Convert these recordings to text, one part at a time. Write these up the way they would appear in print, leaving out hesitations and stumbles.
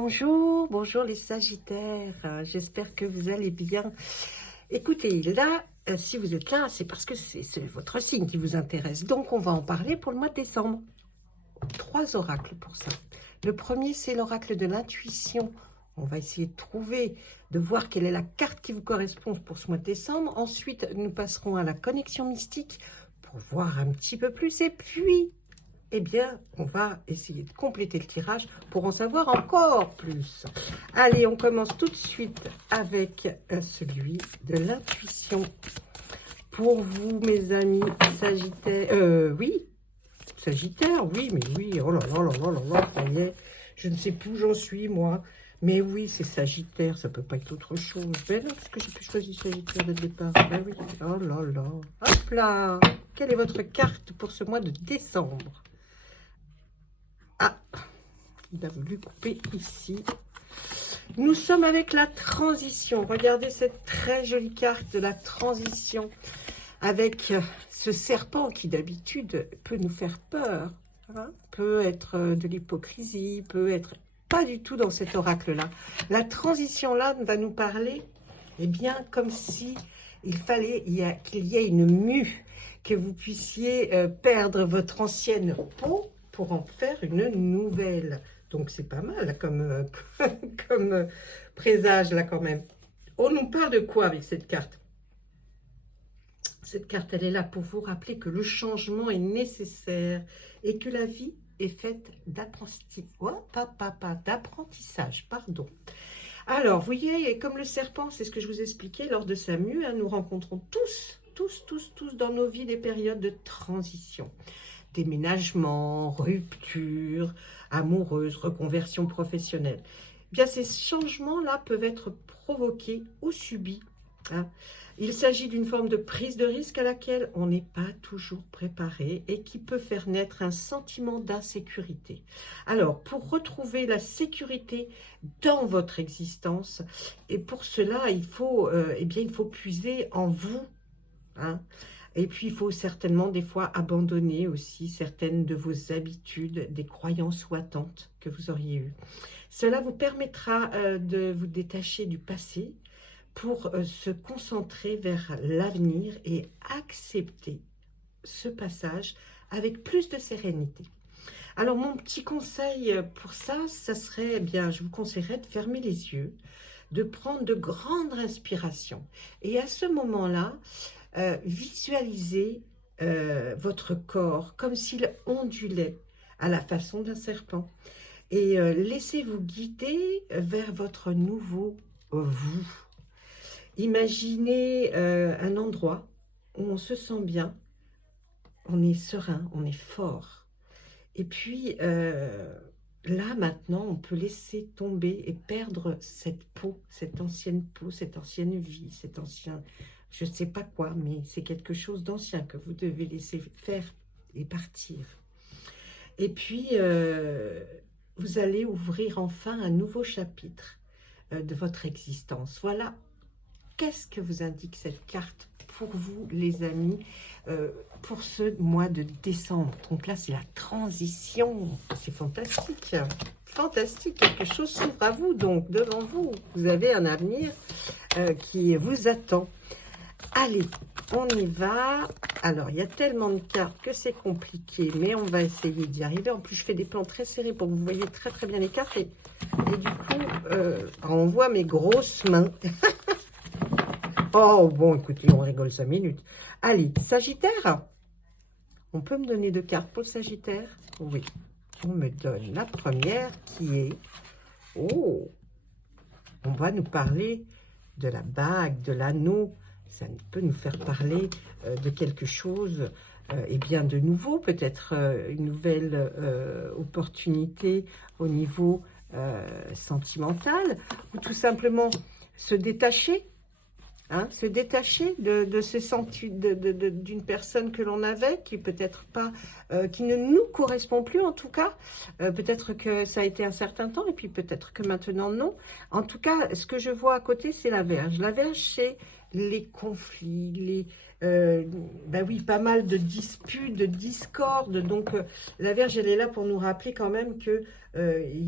bonjour, bonjour les Sagittaires, j'espère que vous allez bien. Écoutez, là, si vous êtes là, c'est parce que c'est votre signe qui vous intéresse. Donc, on va en parler pour le mois de décembre. 3 oracles pour ça. Le premier, c'est l'oracle de l'intuition. On va essayer de trouver, de voir quelle est la carte qui vous correspond pour ce mois de décembre. Ensuite, nous passerons à la connexion mystique pour voir un petit peu plus. Et puis, eh bien, on va essayer de compléter le tirage pour en savoir encore plus. Allez, on commence tout de suite avec celui de l'intuition. Pour vous, mes amis Sagittaires, oui, Sagittaire, oui, mais oui, oh là là là là là là, ça y est, je ne sais plus où j'en suis, moi. Mais oui, c'est Sagittaire, ça peut pas être autre chose. Ben non, parce que j'ai pu choisir Sagittaire dès le départ. Ben oui, oh là là. Hop là, quelle est votre carte pour ce mois de décembre? Ah, il a voulu couper ici. Nous sommes avec la transition. Regardez cette très jolie carte de la transition avec ce serpent qui d'habitude peut nous faire peur, hein, peut être de l'hypocrisie, peut être pas du tout dans cet oracle-là. La transition-là va nous parler, eh bien, comme si il fallait qu'il y ait une mue, que vous puissiez perdre votre ancienne peau pour en faire une nouvelle. Donc, c'est pas mal comme, comme présage, là, quand même. On nous parle de quoi avec cette carte? Cette carte, elle est là pour vous rappeler que le changement est nécessaire et que la vie est faite d'apprentissage. Pardon. Alors, vous voyez, comme le serpent, c'est ce que je vous expliquais lors de sa mue, hein, nous rencontrons tous dans nos vies des périodes de transition. Déménagement, rupture amoureuse, reconversion professionnelle. Eh bien, ces changements-là peuvent être provoqués ou subis. Hein. Il s'agit d'une forme de prise de risque à laquelle on n'est pas toujours préparé et qui peut faire naître un sentiment d'insécurité. Alors, pour retrouver la sécurité dans votre existence, et pour cela, il faut puiser en vous. Hein. Et puis, il faut certainement des fois abandonner aussi certaines de vos habitudes, des croyances ou attentes que vous auriez eues. Cela vous permettra de vous détacher du passé pour se concentrer vers l'avenir et accepter ce passage avec plus de sérénité. Alors, mon petit conseil pour ça, ça serait, eh bien, je vous conseillerais de fermer les yeux, de prendre de grandes respirations. Et à ce moment-là, visualisez votre corps comme s'il ondulait à la façon d'un serpent. Et laissez-vous guider vers votre nouveau vous. Imaginez un endroit où on se sent bien, on est serein, on est fort. Et puis, là, maintenant, on peut laisser tomber et perdre cette peau, cette ancienne vie, cet ancien, je ne sais pas quoi, mais c'est quelque chose d'ancien que vous devez laisser faire et partir. Et puis, vous allez ouvrir enfin un nouveau chapitre de votre existence. Voilà. Qu'est-ce que vous indique cette carte pour vous, les amis, pour ce mois de décembre? Donc là, c'est la transition. C'est fantastique. Fantastique. Quelque chose s'ouvre à vous, donc, devant vous. Vous avez un avenir qui vous attend. Allez, on y va. Alors, il y a tellement de cartes que c'est compliqué, mais on va essayer d'y arriver. En plus, je fais des plans très serrés pour que vous voyez très, très bien les cartes. Et du coup, on voit mes grosses mains. Oh, bon, écoutez, on rigole 5 minutes. Allez, Sagittaire. On peut me donner 2 cartes pour le Sagittaire? Oui. On me donne la première qui est... Oh, on va nous parler de la bague, de l'anneau. Ça peut nous faire parler de quelque chose, eh bien, de nouveau. Peut-être une nouvelle opportunité au niveau sentimental. Ou tout simplement se détacher. Hein, se détacher de ce d'une personne que l'on avait, qui peut-être pas, qui ne nous correspond plus en tout cas. Peut-être que ça a été un certain temps et puis peut-être que maintenant non. En tout cas, ce que je vois à côté, c'est la Vierge. La Vierge, c'est les conflits, Ben oui, pas mal de disputes, de discordes. Donc, la Vierge, elle est là pour nous rappeler quand même que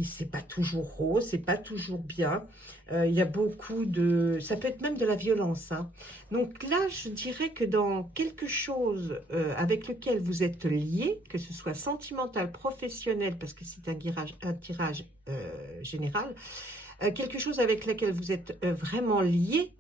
c'est pas toujours rose, c'est pas toujours bien. Il y a beaucoup de... Ça peut être même de la violence, hein. Donc là, je dirais que dans quelque chose avec lequel vous êtes lié, que ce soit sentimental, professionnel, parce que c'est un tirage général, quelque chose avec lequel vous êtes vraiment lié,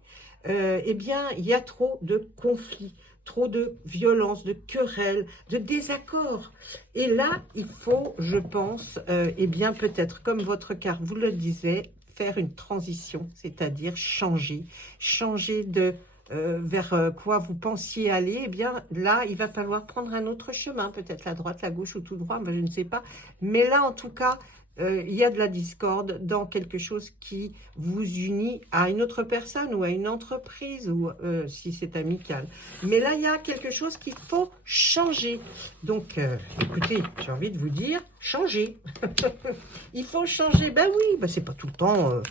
eh bien, il y a trop de conflits, trop de violence, de querelles, de désaccords. Et là, il faut, je pense, eh bien, peut-être, comme votre carte vous le disait, faire une transition, c'est-à-dire changer de vers quoi vous pensiez aller. Eh bien, là, il va falloir prendre un autre chemin, peut-être la droite, la gauche ou tout droit, mais je ne sais pas. Mais là, en tout cas, il y a de la discorde dans quelque chose qui vous unit à une autre personne ou à une entreprise ou si c'est amical. Mais là, il y a quelque chose qu'il faut changer. Donc, écoutez, j'ai envie de vous dire, changer. Il faut changer. Ben oui, ben c'est pas tout le temps.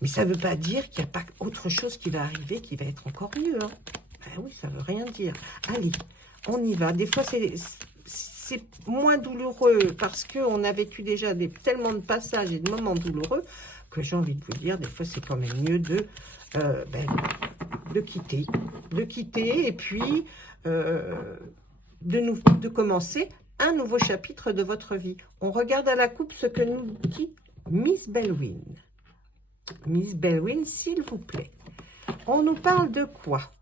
Mais ça ne veut pas dire qu'il n'y a pas autre chose qui va arriver qui va être encore mieux, hein. Ben oui, ça ne veut rien dire. Allez, on y va. Des fois, c'est moins douloureux parce qu'on a vécu déjà tellement de passages et de moments douloureux que j'ai envie de vous dire, des fois, c'est quand même mieux de quitter et puis de commencer un nouveau chapitre de votre vie. On regarde à la coupe ce que nous dit Miss Bellwin. Miss Bellwin, s'il vous plaît. On nous parle de quoi?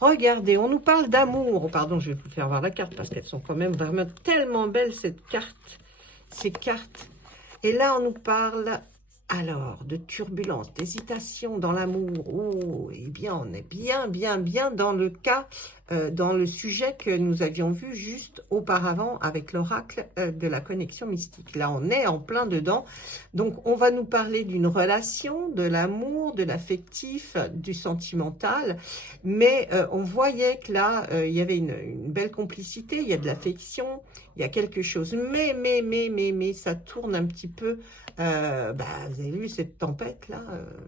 Regardez, on nous parle d'amour. Oh, pardon, je vais vous faire voir la carte parce qu'elles sont quand même vraiment tellement belles, ces cartes. Et là, on nous parle alors de turbulence, d'hésitation dans l'amour. Oh, eh bien, on est bien dans le cas, dans le sujet que nous avions vu juste auparavant avec l'oracle de la connexion mystique. Là, on est en plein dedans. Donc, on va nous parler d'une relation, de l'amour, de l'affectif, du sentimental. Mais on voyait que là, il y avait une belle complicité, il y a de l'affection, il y a quelque chose. Mais, ça tourne un petit peu. Vous avez vu cette tempête là,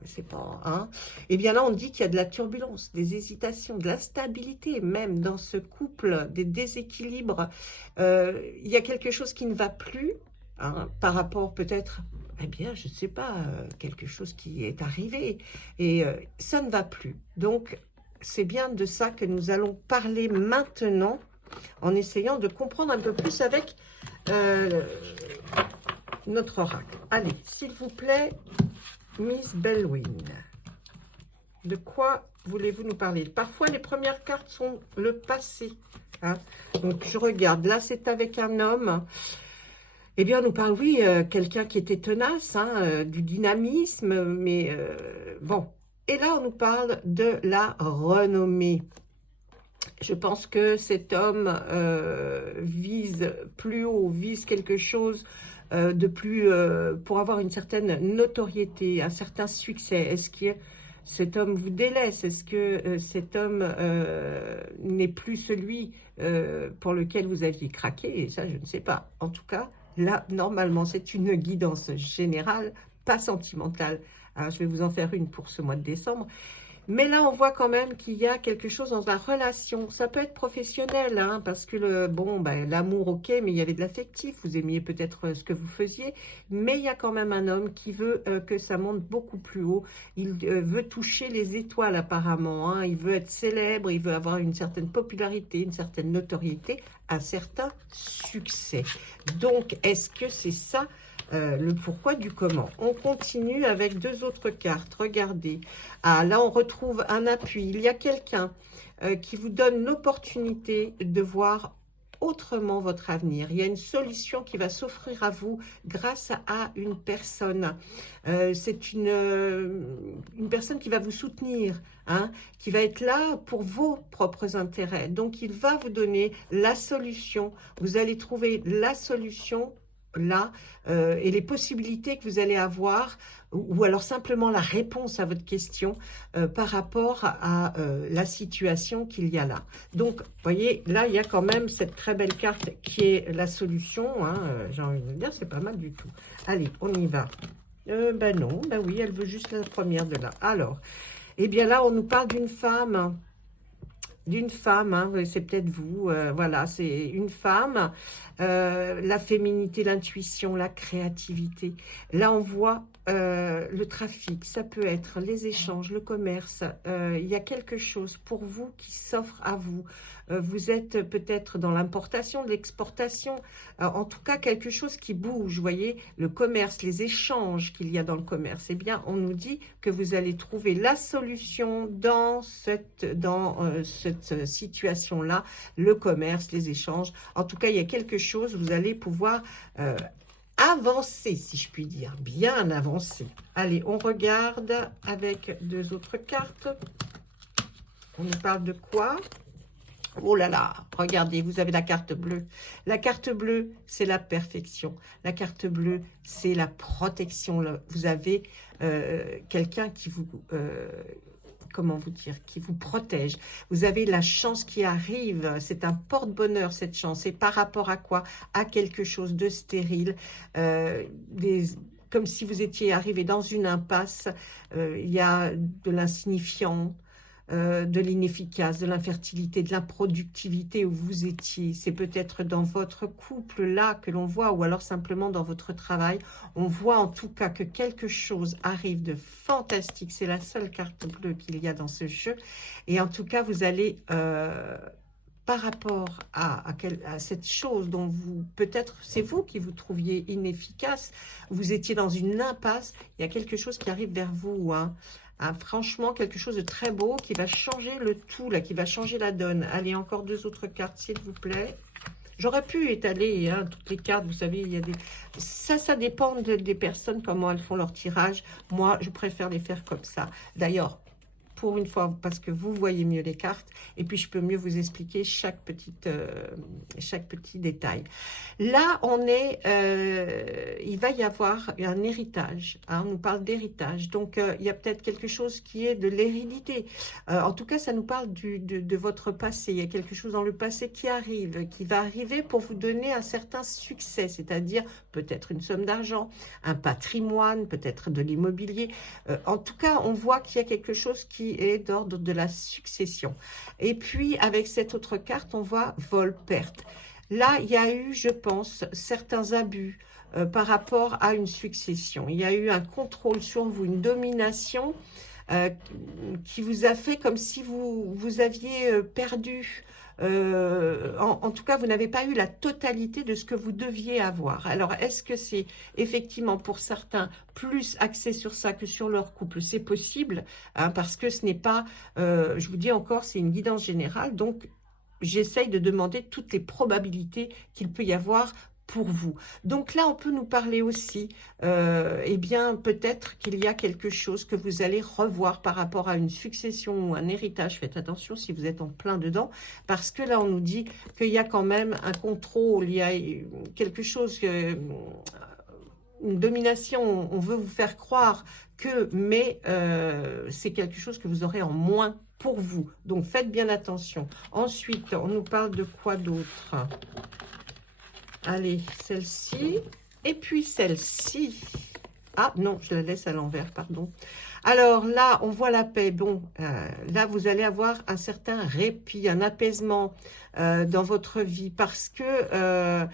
c'est pas, hein. Et bien là, on dit qu'il y a de la turbulence, des hésitations, de l'instabilité, même dans ce couple, des déséquilibres. Il y a quelque chose qui ne va plus, hein, par rapport peut-être, eh bien, je ne sais pas, quelque chose qui est arrivé et ça ne va plus. Donc, c'est bien de ça que nous allons parler maintenant, en essayant de comprendre un peu plus avec notre oracle. Allez, s'il vous plaît, Miss Bellwin, de quoi voulez-vous nous parler? Parfois, les premières cartes sont le passé, hein. Donc, je regarde. Là, c'est avec un homme. Eh bien, on nous parle, oui, quelqu'un qui était tenace, hein, du dynamisme, mais bon. Et là, on nous parle de la renommée. Je pense que cet homme vise plus haut, vise quelque chose de plus, pour avoir une certaine notoriété, un certain succès. Est-ce que cet homme vous délaisse? Est-ce que cet homme n'est plus celui pour lequel vous aviez craqué? Et ça, je ne sais pas. En tout cas, là, normalement, c'est une guidance générale, pas sentimentale. Alors, je vais vous en faire une pour ce mois de décembre. Mais là, on voit quand même qu'il y a quelque chose dans la relation. Ça peut être professionnel, hein, parce que l'amour, ok, mais il y avait de l'affectif. Vous aimiez peut-être ce que vous faisiez. Mais il y a quand même un homme qui veut que ça monte beaucoup plus haut. Il veut toucher les étoiles apparemment, hein. Il veut être célèbre, il veut avoir une certaine popularité, une certaine notoriété, un certain succès. Donc, est-ce que c'est ça le pourquoi du comment? On continue avec deux autres cartes. Regardez. Ah, là, on retrouve un appui. Il y a quelqu'un qui vous donne l'opportunité de voir autrement votre avenir. Il y a une solution qui va s'offrir à vous grâce à une personne. C'est une personne qui va vous soutenir, hein, qui va être là pour vos propres intérêts. Donc, il va vous donner la solution. Vous allez trouver la solution là et les possibilités que vous allez avoir ou alors simplement la réponse à votre question par rapport à la situation qu'il y a là. Donc, vous voyez, là, il y a quand même cette très belle carte qui est la solution, hein, j'ai envie de dire, c'est pas mal du tout. Allez, on y va. Non, oui, elle veut juste la première de là. Alors, eh bien là, on nous parle d'une femme d'une femme, hein, c'est peut-être vous, voilà, c'est une femme, la féminité, l'intuition, la créativité. Là, on voit le trafic, ça peut être les échanges, le commerce. Il y a quelque chose pour vous qui s'offre à vous. Vous êtes peut-être dans l'importation, l'exportation, en tout cas quelque chose qui bouge, vous voyez, le commerce, les échanges qu'il y a dans le commerce. Eh bien, on nous dit que vous allez trouver la solution dans cette situation-là, le commerce, les échanges. En tout cas, il y a quelque chose, vous allez pouvoir avancer, si je puis dire, bien avancer. Allez, on regarde avec deux autres cartes. On nous parle de quoi? Oh là là, regardez, vous avez la carte bleue. La carte bleue, c'est la perfection. La carte bleue, c'est la protection. Vous avez quelqu'un qui vous... comment vous dire, qui vous protège. Vous avez la chance qui arrive, c'est un porte-bonheur cette chance. Et par rapport à quoi? À quelque chose de stérile, comme si vous étiez arrivé dans une impasse, il y a de l'insignifiant, de l'inefficace, de l'infertilité, de l'improductivité où vous étiez. C'est peut-être dans votre couple là que l'on voit, ou alors simplement dans votre travail. On voit en tout cas que quelque chose arrive de fantastique. C'est la seule carte bleue qu'il y a dans ce jeu. Et en tout cas, vous allez... par rapport à cette chose dont vous, peut-être, c'est vous qui vous trouviez inefficace, vous étiez dans une impasse, il y a quelque chose qui arrive vers vous, hein. Franchement, quelque chose de très beau qui va changer le tout, là, qui va changer la donne. Allez, encore deux autres cartes, s'il vous plaît. J'aurais pu étaler hein, toutes les cartes, vous savez, il y a des... Ça dépend des personnes, comment elles font leur tirage. Moi, je préfère les faire comme ça. D'ailleurs, pour une fois, parce que vous voyez mieux les cartes, et puis je peux mieux vous expliquer chaque petit détail. Là, on est, il va y avoir un héritage, hein, on nous parle d'héritage, donc il y a peut-être quelque chose qui est de l'hérédité. En tout cas, ça nous parle de votre passé, il y a quelque chose dans le passé qui arrive, qui va arriver pour vous donner un certain succès, c'est-à-dire peut-être une somme d'argent, un patrimoine, peut-être de l'immobilier. En tout cas, on voit qu'il y a quelque chose qui est d'ordre de la succession. Et puis, avec cette autre carte, on voit vol-perte. Là, il y a eu, je pense, certains abus par rapport à une succession. Il y a eu un contrôle sur vous, une domination qui vous a fait comme si vous aviez perdu. En tout cas, vous n'avez pas eu la totalité de ce que vous deviez avoir. Alors, est-ce que c'est effectivement pour certains plus axé sur ça que sur leur couple? C'est possible, hein, parce que ce n'est pas, je vous dis encore, c'est une guidance générale, donc j'essaye de demander toutes les probabilités qu'il peut y avoir pour vous. Donc là, on peut nous parler aussi, eh bien, peut-être qu'il y a quelque chose que vous allez revoir par rapport à une succession ou un héritage. Faites attention si vous êtes en plein dedans, parce que là, on nous dit qu'il y a quand même un contrôle, il y a quelque chose, une domination, on veut vous faire croire que, mais c'est quelque chose que vous aurez en moins pour vous. Donc, faites bien attention. Ensuite, on nous parle de quoi d'autre? Allez, celle-ci. Et puis celle-ci. Ah non, je la laisse à l'envers, pardon. Alors là, on voit la paix. Bon, là, vous allez avoir un certain répit, un apaisement dans votre vie parce que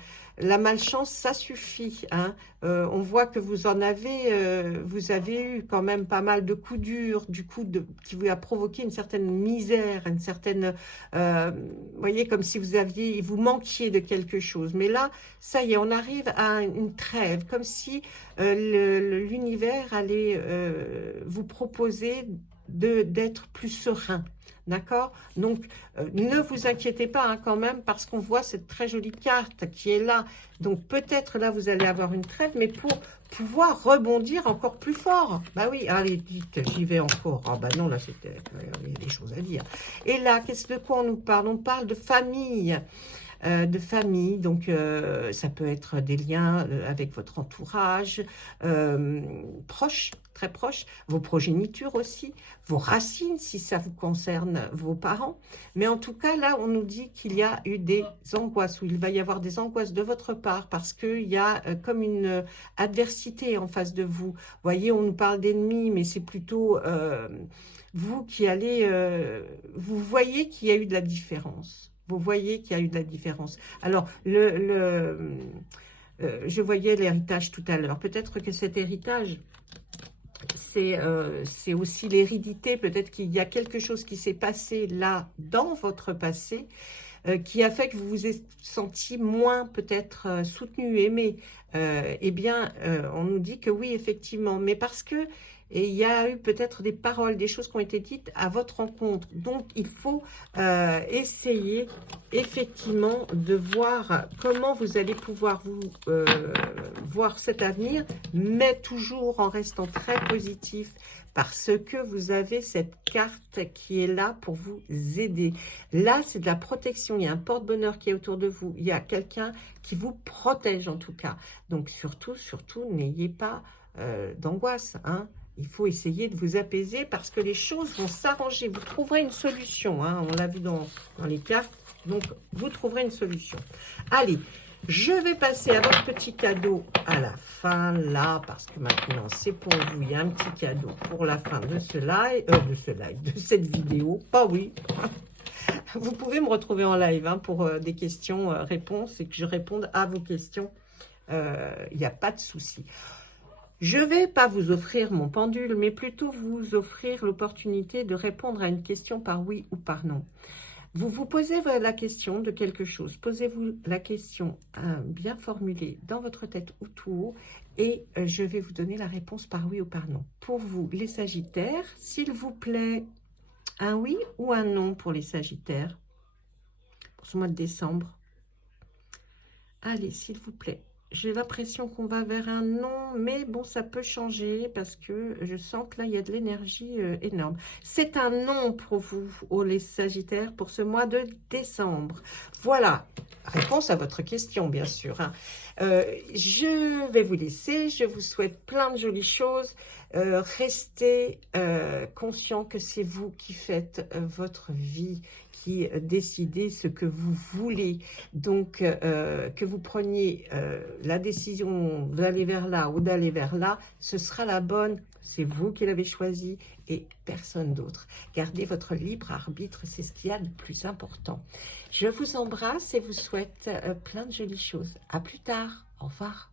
la malchance, ça suffit. Hein. On voit que vous vous avez eu quand même pas mal de coups durs, du coup, qui vous a provoqué une certaine misère, une certaine, vous voyez, comme si vous manquiez de quelque chose. Mais là, ça y est, on arrive à une trêve, comme si l'univers allait vous proposer d'être plus serein. D'accord? Donc, ne vous inquiétez pas hein, quand même, parce qu'on voit cette très jolie carte qui est là. Donc, peut-être là, vous allez avoir une trêve, mais pour pouvoir rebondir encore plus fort. Bah oui, allez, vite, j'y vais encore. Ah bah non, là, il y a des choses à dire. Et là, de quoi on nous parle? On parle de famille. de famille. Donc, ça peut être des liens avec votre entourage, proche, très proche, vos progénitures aussi, vos racines, si ça vous concerne, vos parents. Mais en tout cas, là, on nous dit qu'il y a eu des angoisses, ou il va y avoir des angoisses de votre part, parce qu'il y a comme une adversité en face de vous. Vous voyez, on nous parle d'ennemis, mais c'est plutôt vous qui allez... vous voyez qu'il y a eu de la différence. Vous voyez qu'il y a eu de la différence. Alors, je voyais l'héritage tout à l'heure. Peut-être que cet héritage, c'est aussi l'hérédité. Peut-être qu'il y a quelque chose qui s'est passé là, dans votre passé, qui a fait que vous vous êtes senti moins peut-être soutenu, aimé. Eh bien, on nous dit que oui, effectivement, mais parce que et il y a eu peut-être des paroles, des choses qui ont été dites à votre rencontre. Donc, il faut essayer effectivement de voir comment vous allez pouvoir vous voir cet avenir, mais toujours en restant très positif, parce que vous avez cette carte qui est là pour vous aider. Là, c'est de la protection. Il y a un porte-bonheur qui est autour de vous. Il y a quelqu'un qui vous protège en tout cas. Donc, surtout, n'ayez pas d'angoisse, hein. Il faut essayer de vous apaiser parce que les choses vont s'arranger. Vous trouverez une solution, hein. On l'a vu dans les cartes. Donc, vous trouverez une solution. Allez, je vais passer à votre petit cadeau à la fin, là, parce que maintenant, c'est pour vous. Il y a un petit cadeau pour la fin de ce live, de cette vidéo. Pas oui. Vous pouvez me retrouver en live hein, pour des questions-réponses et que je réponde à vos questions. Il n'y a pas de souci. Je ne vais pas vous offrir mon pendule, mais plutôt vous offrir l'opportunité de répondre à une question par oui ou par non. Vous vous posez la question de quelque chose. Posez-vous la question bien formulée dans votre tête ou tout haut et je vais vous donner la réponse par oui ou par non. Pour vous, les Sagittaires, s'il vous plaît, un oui ou un non pour les Sagittaires pour ce mois de décembre. Allez, s'il vous plaît. J'ai l'impression qu'on va vers un non, mais bon, ça peut changer parce que je sens que là, il y a de l'énergie énorme. C'est un non pour vous, les Sagittaires, pour ce mois de décembre. Voilà, réponse à votre question, bien sûr. Hein. Je vais vous laisser. Je vous souhaite plein de jolies choses. Restez conscient que c'est vous qui faites votre vie, qui décidez ce que vous voulez. Donc, que vous preniez la décision d'aller vers là ou d'aller vers là, ce sera la bonne. C'est vous qui l'avez choisi et personne d'autre. Gardez votre libre arbitre, c'est ce qu'il y a de plus important. Je vous embrasse et vous souhaite plein de jolies choses. À plus tard. Au revoir.